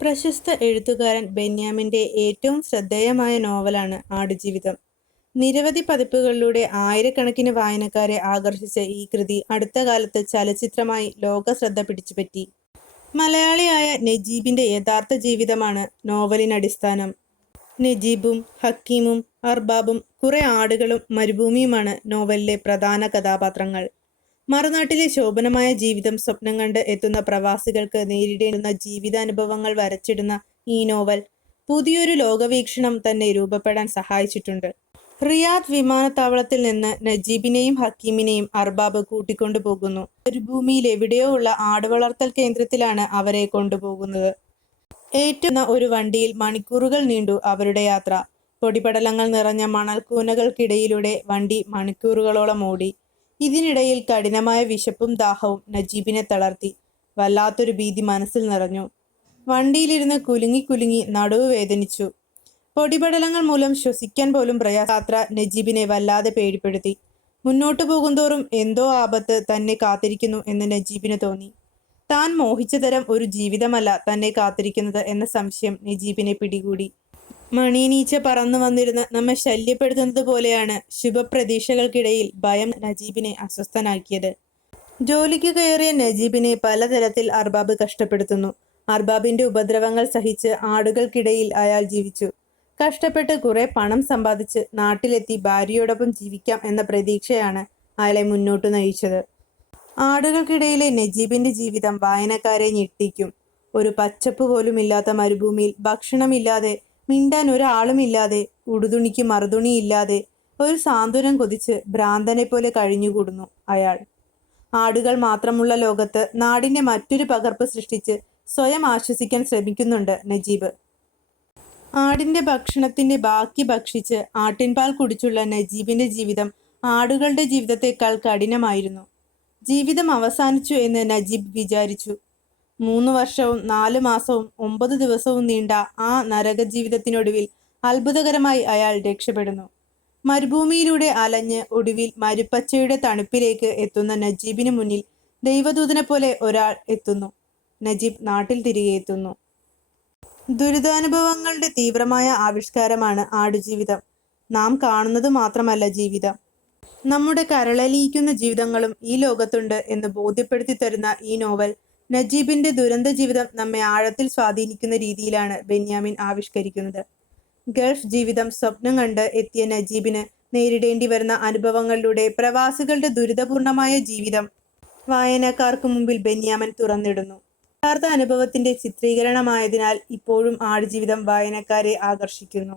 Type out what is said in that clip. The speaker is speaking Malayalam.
പ്രശസ്ത എഴുത്തുകാരൻ ബെന്യാമിന്റെ ഏറ്റവും ശ്രദ്ധേയമായ നോവലാണ് ആടുജീവിതം. നിരവധി പതിപ്പുകളിലൂടെ ആയിരക്കണക്കിന് വായനക്കാരെ ആകർഷിച്ച ഈ കൃതി അടുത്ത കാലത്ത് ചലച്ചിത്രമായി ലോക ശ്രദ്ധ പിടിച്ചുപറ്റി. മലയാളിയായ നജീബിന്റെ യഥാർത്ഥ ജീവിതമാണ് നോവലിനടിസ്ഥാനം. നജീബും ഹക്കീമും അർബാബും കുറെ ആടുകളും മരുഭൂമിയുമാണ് നോവലിലെ പ്രധാന കഥാപാത്രങ്ങൾ. മറുനാട്ടിലെ ശോഭനമായ ജീവിതം സ്വപ്നം കണ്ട് എത്തുന്ന പ്രവാസികൾക്ക് നേരിടേണ്ടുന്ന ജീവിതാനുഭവങ്ങൾ വരച്ചിടുന്ന ഈ നോവൽ പുതിയൊരു ലോകവീക്ഷണം തന്നെ രൂപപ്പെടാൻ സഹായിച്ചിട്ടുണ്ട്. റിയാദ് വിമാനത്താവളത്തിൽ നിന്ന് നജീബിനെയും ഹക്കീമിനെയും അർബാബ് കൂട്ടിക്കൊണ്ടു പോകുന്നു ഒരു ഭൂമിയിൽ എവിടെയോ ഉള്ള ആടുവളർത്തൽ കേന്ദ്രത്തിലാണ് അവരെ കൊണ്ടുപോകുന്നത്. ഏറ്റുന്ന ഒരു വണ്ടിയിൽ മണിക്കൂറുകൾ നീണ്ടു അവരുടെ യാത്ര. പൊടിപടലങ്ങൾ നിറഞ്ഞ മണൽക്കൂനകൾക്കിടയിലൂടെ വണ്ടി മണിക്കൂറുകളോളം ഓടി. ഇതിനിടയിൽ കഠിനമായ വിശപ്പും ദാഹവും നജീബിനെ തളർത്തി. വല്ലാത്തൊരു ഭീതി മനസ്സിൽ നിറഞ്ഞു. വണ്ടിയിലിരുന്ന് കുലുങ്ങി കുലുങ്ങി നടുവ് വേദനിച്ചു. പൊടിപടലങ്ങൾ മൂലം ശ്വസിക്കാൻ പോലും പ്രയാസാത്ര നജീബിനെ വല്ലാതെ പേടിപ്പെടുത്തി. മുന്നോട്ട് പോകുന്തോറും എന്തോ ആപത്ത് തന്നെ കാത്തിരിക്കുന്നു എന്ന് നജീബിന് തോന്നി. താൻ മോഹിച്ച തരം ഒരു ജീവിതമല്ല തന്നെ കാത്തിരിക്കുന്നത് എന്ന സംശയം നജീബിനെ പിടികൂടി. മണിയനീച്ച പറന്നു വന്നിരുന്ന നമ്മെ ശല്യപ്പെടുത്തുന്നത് പോലെയാണ് ശുഭപ്രതീക്ഷകൾക്കിടയിൽ ഭയം നജീബിനെ അസ്വസ്ഥനാക്കിയത്. ജോലിക്ക് കയറിയ നജീബിനെ പലതരത്തിൽ അർബാബ് കഷ്ടപ്പെടുത്തുന്നു. അർബാബിന്റെ ഉപദ്രവങ്ങൾ സഹിച്ച് ആടുകൾക്കിടയിൽ അയാൾ ജീവിച്ചു. കഷ്ടപ്പെട്ട് കുറെ പണം സമ്പാദിച്ച് നാട്ടിലെത്തി ഭാര്യയോടൊപ്പം ജീവിക്കാം എന്ന പ്രതീക്ഷയാണ് അയാളെ മുന്നോട്ട് നയിച്ചത്. ആടുകൾക്കിടയിലെ നജീബിന്റെ ജീവിതം വായനക്കാരെ ഞെട്ടിക്കും. ഒരു പച്ചപ്പ് പോലും ഇല്ലാത്ത മരുഭൂമിയിൽ ഭക്ഷണമില്ലാതെ മിണ്ടാൻ ഒരാളുമില്ലാതെ ഉടുതുണിക്ക് മറുതുണിയില്ലാതെ ഒരു സാന്ത്വനം കൊതിച്ച് ഭ്രാന്തനെ പോലെ കഴിഞ്ഞുകൂടുന്നു അയാൾ. ആടുകൾ മാത്രമുള്ള ലോകത്ത് നാടിന്റെ മറ്റൊരു പകർപ്പ് സൃഷ്ടിച്ച് സ്വയം ആശ്വസിക്കാൻ ശ്രമിക്കുന്നുണ്ട് നജീബ്. ആടിന്റെ ഭക്ഷണത്തിന്റെ ബാക്കി ഭക്ഷിച്ച് ആട്ടിൻപാൽ കുടിച്ചുള്ള നജീബിന്റെ ജീവിതം ആടുകളുടെ ജീവിതത്തെക്കാൾ കഠിനമായിരുന്നു. ജീവിതം അവസാനിച്ചു എന്ന് നജീബ് വിചാരിച്ചു. മൂന്നു വർഷവും നാല് മാസവും ഒമ്പത് ദിവസവും നീണ്ട ആ നരക ജീവിതത്തിനൊടുവിൽ അത്ഭുതകരമായി അയാൾ രക്ഷപ്പെടുന്നു. മരുഭൂമിയിലൂടെ അലഞ്ഞ് ഒടുവിൽ മരുപ്പച്ചയുടെ തണുപ്പിലേക്ക് എത്തുന്ന നജീബിന് മുന്നിൽ ദൈവദൂതനെ പോലെ ഒരാൾ എത്തുന്നു. നജീബ് നാട്ടിൽ തിരികെ എത്തുന്നു ദുരിതാനുഭവങ്ങളുടെ തീവ്രമായ ആവിഷ്കാരമാണ് ആടുജീവിതം. നാം കാണുന്നത് മാത്രമല്ല ജീവിതം. നമ്മുടെ കരളലിയിക്കുന്ന ജീവിതങ്ങളും ഈ ലോകത്തുണ്ട് എന്ന് ബോധ്യപ്പെടുത്തി തരുന്ന ഈ നോവൽ നജീബിന്റെ ദുരന്ത ജീവിതം നമ്മെ ആഴത്തിൽ സ്വാധീനിക്കുന്ന രീതിയിലാണ് ബെന്യാമിൻ ആവിഷ്കരിക്കുന്നത്. ഗൾഫ് ജീവിതം സ്വപ്നം കണ്ട് എത്തിയ നജീബിന് നേരിടേണ്ടി വരുന്ന അനുഭവങ്ങളിലൂടെ പ്രവാസികളുടെ ദുരിതപൂർണമായ ജീവിതം വായനക്കാർക്ക് മുമ്പിൽ ബെന്യാമൻ തുറന്നിടുന്നു. യഥാർത്ഥ അനുഭവത്തിന്റെ ചിത്രീകരണമായതിനാൽ ഇപ്പോഴും ആടുജീവിതം വായനക്കാരെ ആകർഷിക്കുന്നു.